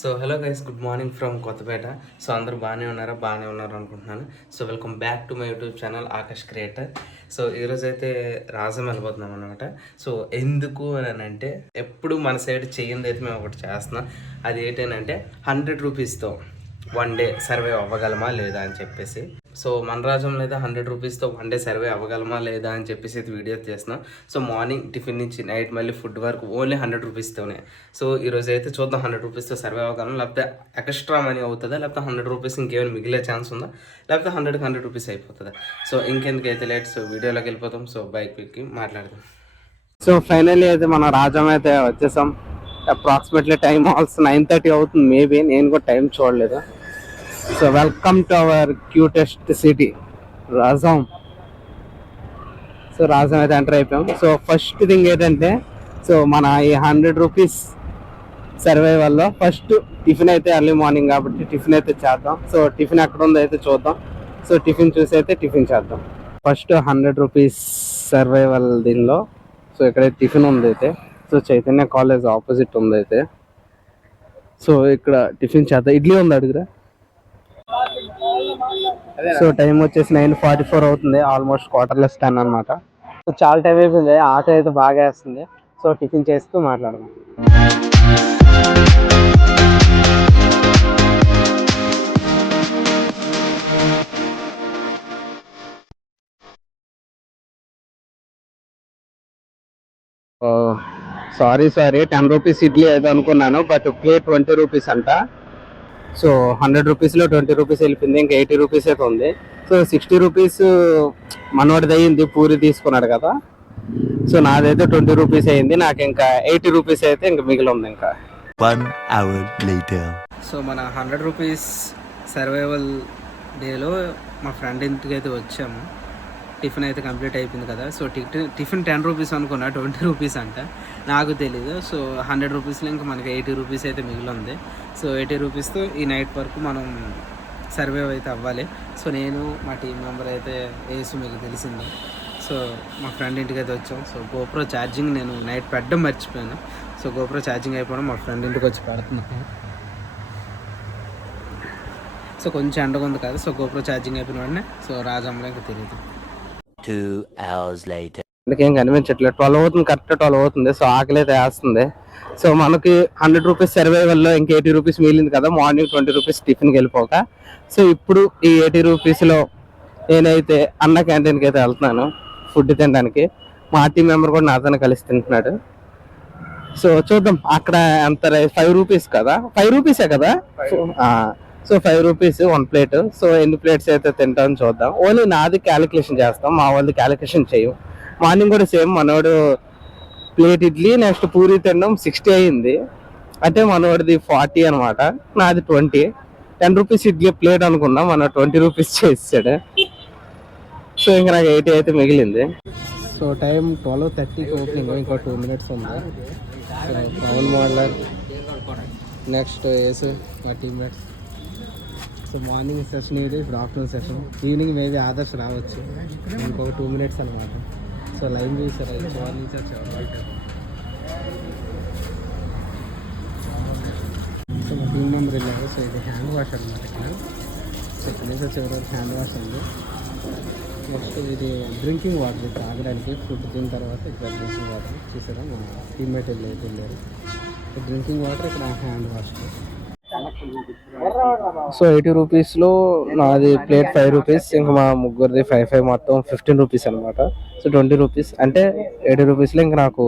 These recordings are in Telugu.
So hello guys good morning from Kothapeta. So అందరూ బాగానే ఉన్నారా? బాగానే ఉన్నారు అనుకుంటున్నాను. So welcome back to my YouTube channel Akash creator. So ఈరోజు అయితే రాజం వెళ్ళిపోతున్నాం అనమాట సో ఎందుకు అని అంటే ఎప్పుడు మన సైడ్ చెయ్యింది అయితే మేము ఒకటి చేస్తున్నాం. అది ఏంటంటే హండ్రెడ్ రూపీస్తో వన్ డే సర్వే అవ్వగలమా లేదా అని చెప్పేసి. సో మన రాజ్యంలో అయితే హండ్రెడ్ రూపీస్తో వన్ డే సర్వే అవ్వగలమా లేదా అని చెప్పేసి అయితే వీడియో చేస్తున్నాం. సో మార్నింగ్ టిఫిన్ నుంచి నైట్ మళ్ళీ ఫుడ్ వరకు ఓన్లీ హండ్రెడ్ రూపీస్తోనే. సో ఈరోజు అయితే చూద్దాం హండ్రెడ్ రూపీస్తో సర్వే అవ్వగలం లేకపోతే ఎక్స్ట్రా మనీ అవుతుందా లేకపోతే హండ్రెడ్ రూపీస్ ఇంకేమైనా మిగిలే ఛాన్స్ ఉందా లేకపోతే హండ్రెడ్కి హండ్రెడ్ రూపీస్ అయిపోతుందా? సో ఇంకెందుకైతే లేట్ సో వీడియోలోకి వెళ్ళిపోతాం. సో బైక్ మాట్లాడదాం. సో ఫైనల్లీ అయితే మన రాజం అయితే వచ్చేసాం. అప్రాక్సిమేట్లీ టైం ఆల్స్ నైన్ థర్టీ అవుతుంది మేబీ. నేను కూడా టైం చూడలేదు. So welcome to our cutest city Rajam so Rajam అయితే ఎంటర్ అయిపోయాం. సో ఫస్ట్ థింగ్ ఏంటంటే సో మన ఈ హండ్రెడ్ రూపీస్ సర్వైవల్లో ఫస్ట్ టిఫిన్ అయితే ఎర్లీ మార్నింగ్ కాబట్టి టిఫిన్ అయితే చేద్దాం. సో టిఫిన్ ఎక్కడ ఉందో అయితే చూద్దాం. సో టిఫిన్ చూసి అయితే టిఫిన్ చేద్దాం. ఫస్ట్ హండ్రెడ్ రూపీస్ సర్వైవల్ దీనిలో. సో ఇక్కడ టిఫిన్ ఉంది అయితే. సో చైతన్య కాలేజ్ ఆపోజిట్ ఉంది అయితే. సో ఇక్కడ టిఫిన్ చేద్దాం. ఇడ్లీ ఉంది అడుగురా. సో టైం వచ్చేసి నైన్ ఫార్టీ ఫోర్ అవుతుంది ఆల్మోస్ట్ క్వార్టర్లెస్ టెన్ అనమాట సో చాలా టైం అయిపోయింది ఆటో అయితే బాగా వేస్తుంది. సో టిఫిన్ చేస్తూ మాట్లాడదాం. Sorry sorry ten rupees idli అయితే అనుకున్నాను బట్ ప్లేట్ ట్వంటీ రూపీస్ అంట. సో హండ్రెడ్ రూపీస్లో ట్వంటీ రూపీస్ వెళ్ళిపోయింది ఇంకా ఎయిటీ రూపీస్ అయితే ఉంది సో సిక్స్టీ రూపీస్ మనోడిది అయ్యింది పూరి తీసుకున్నాడు కదా. సో నాదైతే ట్వంటీ రూపీస్ అయింది నాకు ఇంకా ఎయిటీ రూపీస్ అయితే ఇంకా మిగిలి ఉంది ఇంకా. One hour later. సో మన హండ్రెడ్ రూపీస్ సర్వైవల్ డేలో మా ఫ్రెండ్ ఇంటికి అయితే వచ్చాము. టిఫిన్ అయితే కంప్లీట్ అయిపోయింది కదా. So tiffin tiffin ten rupees అనుకున్నా ట్వంటీ రూపీస్ అంట. నాకు తెలీదు. సో హండ్రెడ్ రూపీస్లో ఇంకా మనకి ఎయిటీ రూపీస్ అయితే మిగిలి ఉంది. సో ఎయిటీ రూపీస్తో ఈ నైట్ వరకు మనం సర్వైవ్ అయితే అవ్వాలి. సో నేను మా టీం మెంబర్ అయితే ఏసు మీకు తెలిసింది. సో మా ఫ్రెండ్ ఇంటికి అయితే వచ్చాం. సో గోప్రో ఛార్జింగ్ నేను నైట్ పెట్టడం మర్చిపోయాను. సో గోప్రో ఛార్జింగ్ అయిపోవడం మా ఫ్రెండ్ ఇంటికి వచ్చి పెడుతున్నాను సో కొంచెం ఎండగా ఉంది కదా. సో గోప్రో ఛార్జింగ్ అయిపోయిన వెంటనే సో రాజంలో ఇంకా తెలియదు Two hours later. అందుకేం కనిపించట్లేదు ట్వెల్వ్ అవుతుంది కరెక్ట్ ట్వెల్వ్ అవుతుంది. సో ఆకలి అయితే వేస్తుంది. సో మనకి హండ్రెడ్ రూపీస్ సర్వైవల్లో ఇంకా ఎయిటీ రూపీస్ మిగిలింది కదా మార్నింగ్ ట్వంటీ రూపీస్ టిఫిన్కి వెళ్ళిపోక. సో ఇప్పుడు ఈ ఎయిటీ రూపీస్లో నేనైతే అన్న క్యాంటీన్కి అయితే వెళ్తున్నాను ఫుడ్ తినడానికి. మా టీం మెంబర్ కూడా నాతో కలిసి తింటున్నాడు. సో చూద్దాం. అక్కడ ఎంత ఫైవ్ రూపీస్ కదా? ఫైవ్ రూపీసే కదా? So five rupees one plate so ఎన్ని ప్లేట్స్ అయితే తింటామని చూద్దాం. ఓన్లీ నాది క్యాలిక్యులేషన్ చేస్తాం. మా వాళ్ళది క్యాలిక్యులేషన్ చేయం మార్నింగ్ కూడా సేమ్ మనోడు ప్లేట్ ఇడ్లీ నెక్స్ట్ పూరి తినడం సిక్స్టీ అయింది. అంటే మనోడిది ఫార్టీ అనమాట నాది twenty ten rupees idli plate అనుకున్నాం మన ట్వంటీ రూపీస్ చేసాడు సో ఇంకా నాకు ఎయిటీ అయితే మిగిలింది. సో టైం ట్వెల్వ్ థర్టీకి ఓపెనింగ్ ఇంకో టూ మినిట్స్ ఉంది. పవన్ మోడలర్ నెక్స్ట్ ఏసు మా టీమ్మేట్స్ సో మార్నింగ్ సెషన్ ఇది ఇప్పుడు afternoon session evening maybe Adarsh రావచ్చు. ఇంకొక టూ మినిట్స్ అనమాట సో లైవ్ చూసారు అయితే మార్నింగ్ సెషన్ సో మా టీమ్ మెంబర్ వెళ్ళారు సో ఇది హ్యాండ్ వాష్ అనమాట ఇక్కడ. సో ఇక్కడ నుంచి వరకు హ్యాండ్ వాష్ ఉంది. నెక్స్ట్ ఇది డ్రింకింగ్ వాటర్ ఇది తాగడానికి ఫుడ్ తిన్న తర్వాత ఇక్కడ డ్రింకింగ్ వాటర్ చూసారా? మా టీమ్మేట్ వెళ్ళి వెళ్ళారు డ్రింకింగ్ వాటర్ ఇక్కడ హ్యాండ్ వాష్ సో ఎయిటీ రూపీస్లో నాది ప్లేట్ ఫైవ్ రూపీస్ ఇంకా మా ముగ్గురిది ఫైవ్ ఫైవ్ మొత్తం ఫిఫ్టీన్ రూపీస్ అనమాట సో ట్వంటీ రూపీస్. అంటే ఎయిటీ రూపీస్లో ఇంకా నాకు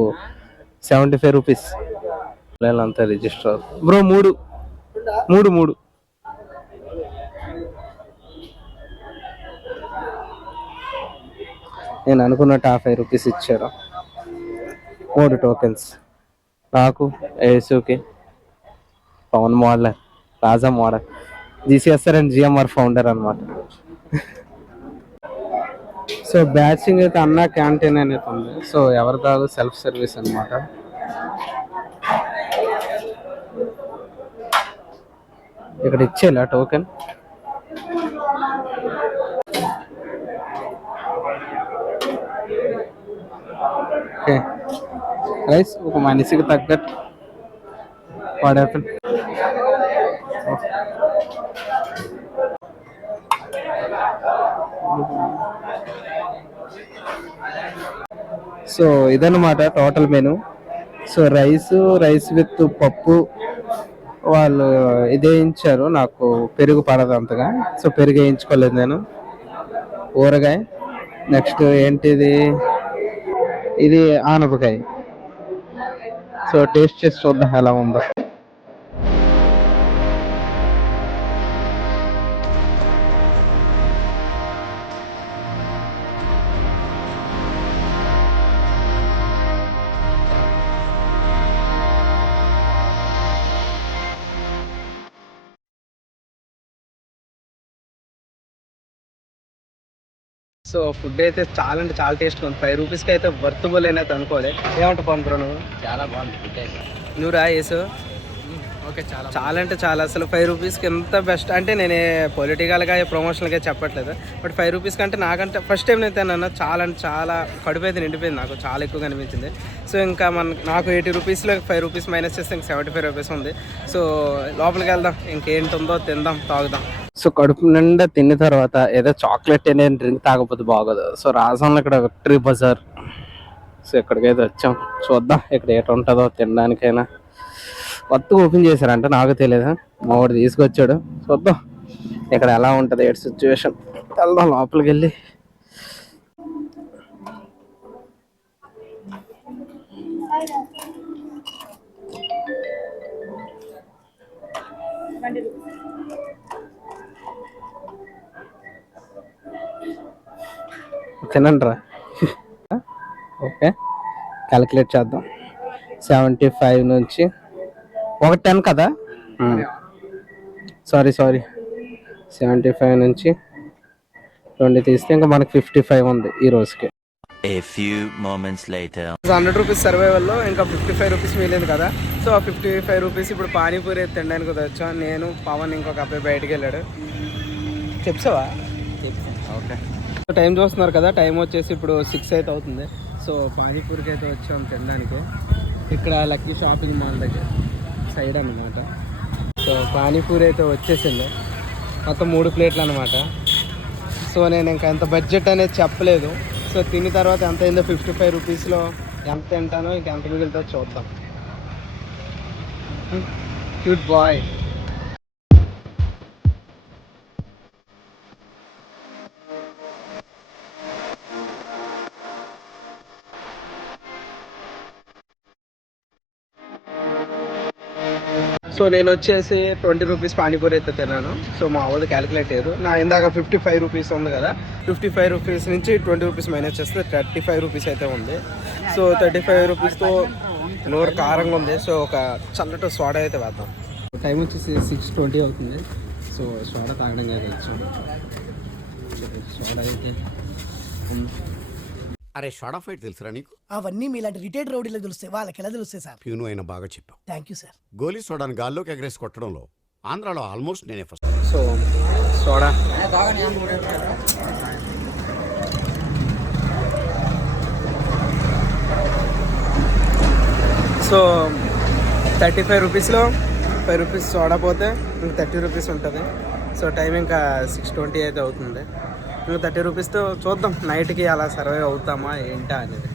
సెవెంటీ ఫైవ్ రూపీస్. అంతా రిజిస్టర్ బ్రో మూడు. మూడు మూడు. నేను అనుకున్నట్టు ఆ ఫైవ్ రూపీస్ ఇచ్చారు. మూడు టోకెన్స్. నాకు ఏసుకి Pawan modular Raja model GCSR and GMR founder అనమాట సో బ్యాచింగ్ అయితే అన్న క్యాంటీన్ అనేది ఉంది. సో ఎవరి కాదు సెల్ఫ్ సర్వీస్ అనమాట ఇక్కడ ఇచ్చేలా టోకెన్ ఓకే. రైస్ ఒక మనిషికి తగ్గట్టు వాట్ సో ఇదన్నమాట total menu so rice rice with పప్పు వాళ్ళు ఇదే ఇచ్చారు నాకు పెరుగు పడదు అంతగా. సో పెరుగు వేయించుకోలేదు నేను. ఊరగాయ. నెక్స్ట్ ఏంటిది? ఇది ఆనపకాయ. సో టేస్ట్ చేసి చూద్దాం ఎలా ఉందో. సో ఫుడ్ అయితే చాలా అంటే చాలా టేస్ట్ ఉంది. ఫైవ్ రూపీస్కి అయితే వర్తబుల్ అయినది అనుకోలే ఏమంటా బ్రో నువ్వు? చాలా బాగుంది ఫుడ్ అయితే. నువ్వు రా యేసు. ఓకే చాలా చాలా అంటే చాలా. అసలు ఫైవ్ రూపీస్కి ఎంత బెస్ట్ అంటే నేను పొలిటికల్గా ప్రమోషనల్గా చెప్పట్లేదు. బట్ ఫైవ్ రూపీస్కి అంటే నాకంటే ఫస్ట్ టైం నేను తిన్నాను చాలా అంటే చాలా కడుపు అయితే నిండిపోయింది నాకు. చాలా ఎక్కువగా అనిపించింది. సో ఇంకా మన నాకు ఎయిటీ రూపీస్లో ఫైవ్ రూపీస్ మైనస్ చేస్తే ఇంక సెవెంటీ ఫైవ్ రూపీస్ ఉంది. సో లోపలికి వెళ్దాం. ఇంకేంటి ఉందో తిందాం తాగుదాం. సో కడుపు నిండా తిన్న తర్వాత ఏదో చాక్లెట్ అనే డ్రింక్ తాగకపోతే బాగోదు. సో రాజంలో ఇక్కడ విక్టరీ బజార్. సో ఎక్కడికైతే వచ్చాం చూద్దాం ఇక్కడ ఏట ఉంటుందో తినడానికైనా. కొత్తగా ఓపెన్ చేశారంటే నాకు తెలియదు మా వాడు తీసుకొచ్చాడు. చూద్దాం ఇక్కడ ఎలా ఉంటుంది ఏడు సిచ్యువేషన్. వెళ్దాం లోపలికి వెళ్ళి. తినండి రా ఓకే క్యాలిక్యులేట్ చేద్దాం. సెవెంటీ ఫైవ్ నుంచి ఒక టెన్ కదా? సారీ సారీ సెవెంటీ ఫైవ్ నుంచి ట్వంటీ తీస్తే ఇంకా మనకి ఫిఫ్టీ ఫైవ్ ఉంది ఈ రోజుకి. A few moments later. Hundred rupees సర్వైవల్లో ఇంకా ఫిఫ్టీ ఫైవ్ రూపీస్ మిగిలింది కదా? సో ఆ ఫిఫ్టీ ఫైవ్ రూపీస్ ఇప్పుడు పానీపూరి అయితే తినడానికి వచ్చాం నేను పవన్ ఇంకొక అబ్బాయి బయటికి వెళ్ళాడు. చెప్సావా ఓకే టైం చూస్తున్నారు కదా టైం వచ్చేసి ఇప్పుడు సిక్స్ అయితే అవుతుంది. సో పానీపూరికి అయితే వచ్చాము తినడానికి. ఇక్కడ లక్కీ షాపింగ్ మాల్ దగ్గర సైడ్ అనమాట సో పానీపూరి అయితే వచ్చేసింది. మొత్తం మూడు ప్లేట్లు అనమాట సో నేను ఇంకా ఎంత బడ్జెట్ అనేది చెప్పలేదు. సో తిని తర్వాత ఎంత అయిందో ఫిఫ్టీ ఫైవ్ రూపీస్లో ఎంత తింటానో ఇంక ఎంత మిగులుతో చూద్దాం hmm? క్యూట్ బాయ్ సో నేను వచ్చేసి ట్వంటీ రూపీస్ పానీపూరి అయితే తిన్నాను. సో మా వాళ్ళు క్యాలిక్యులేట్ చేయరు. నా ఇందాక ఫిఫ్టీ ఫైవ్ రూపీస్ ఉంది కదా. ఫిఫ్టీ ఫైవ్ రూపీస్ నుంచి ట్వంటీ రూపీస్ మైనస్ చేస్తే థర్టీ ఫైవ్ రూపీస్ అయితే ఉంది. సో థర్టీ ఫైవ్ రూపీస్తో నోరు కారంగా ఉంది. సో ఒక చల్లటి సోడా అయితే వేద్దాం. టైం వచ్చేసి సిక్స్ ట్వంటీ అవుతుంది. సో సోడా అయితే వచ్చాం సోడా అయితే. అరే ఆఫ్ ఫైట్ తెలుసురా నీకు? అవన్నీ మీలాంటి రిటైర్డ్ రౌడీలకు తెలుస్తాయి. వాళ్ళకి ఎలా తెలుస్తాయి సార్? ప్యూను అయినా బాగా చెప్పావు. థ్యాంక్ యూ సార్ గోలీ సోడాను గాల్లోకి ఎగరేసి కొట్టడంలో ఆంధ్రాలో ఆల్మోస్ట్ నేనే first so soda. So thirty five రూపీస్లో ఫైవ్ రూపీస్ సోడా పోతే ఇంకా థర్టీ రూపీస్ ఉంటుంది. సో టైం ఇంకా సిక్స్ ట్వంటీ అయితే అవుతుంది. ఇంకా థర్టీ రూపీస్తో చూద్దాం నైట్కి అలా సర్వైవ్ అవుతామా ఏంటా అనేది.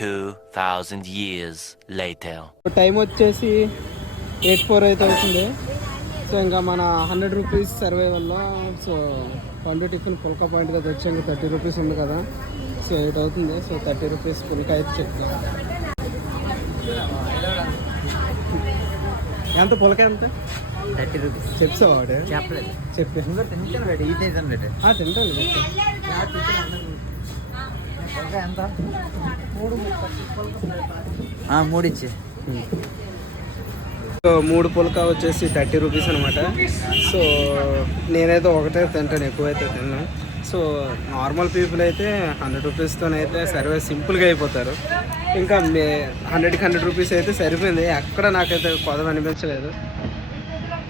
2,000 years later. టైం వచ్చేసి ఎయిట్ ఫోర్ అయితే అవుతుంది. సో ఇంకా మన హండ్రెడ్ రూపీస్ సర్వే వల్ల సో పండు టిఫిన్ పుల్కా పాయింట్ కదా వచ్చి ఇంకా థర్టీ రూపీస్ ఉంది కదా. సో ఎయిట్ అవుతుంది. సో థర్టీ రూపీస్ పుల్కా అయితే చెప్తాం. ఎంత పుల్కా ఎంత? Thirty rupees. చెప్తావా వాడు? చెప్పలేదు. చెప్పి. తింటాను ఈ తింటాను. ఎంత? మూడు ఇచ్చి సో మూడు పుల్కా వచ్చేసి థర్టీ రూపీస్ అనమాట సో నేనైతే ఒకటే తింటాను ఎక్కువైతే తిన్నాను సో నార్మల్ పీపుల్ అయితే హండ్రెడ్ రూపీస్తోనైతే సర్వే సింపుల్గా అయిపోతారు. ఇంకా మే హండ్రెడ్కి హండ్రెడ్ రూపీస్ అయితే సరిపోయింది. ఎక్కడ నాకైతే కొదవ అనిపించలేదు.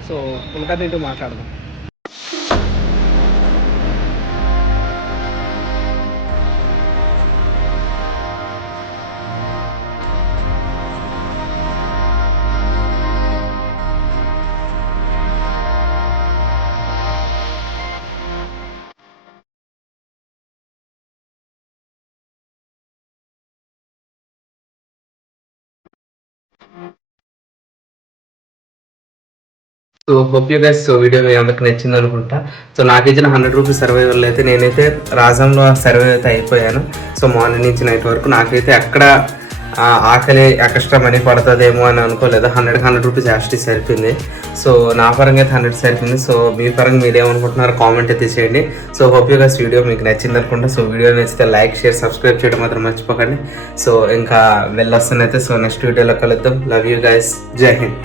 సో పుల్కా తింటూ మాట్లాడదాం. So hope you guys so video మీ అందరికి నచ్చింది అనుకుంటా. సో నాకు ఇచ్చిన హండ్రెడ్ రూపీస్ సర్వైవల్ అయితే నేనైతే రాజంలో సర్వే అయితే అయిపోయాను. సో మార్నింగ్ నుంచి నైట్ వరకు నాకైతే అక్కడ ఆకలి ఎక్స్ట్రా మనీ పడుతుందేమో అని అనుకోలేదు. హండ్రెడ్ హండ్రెడ్ రూపీస్ యాస్టీ సరిపోయింది. సో నా పరంగా అయితే హండ్రెడ్ సరిపోయింది. సో మీ పరంగా మీరు ఏమనుకుంటున్నారో కామెంట్ అయితే చేయండి. So hope you guys video మీకు నచ్చింది అనుకుంటా. సో వీడియో నచ్చితే లైక్ షేర్ సబ్స్క్రైబ్ చేయడం మాత్రం మర్చిపోకండి. సో ఇంకా వెళ్ళొస్తానైతే సో నెక్స్ట్ వీడియోలో కలుద్దాం. లవ్ యూ గైస్ జై హింద్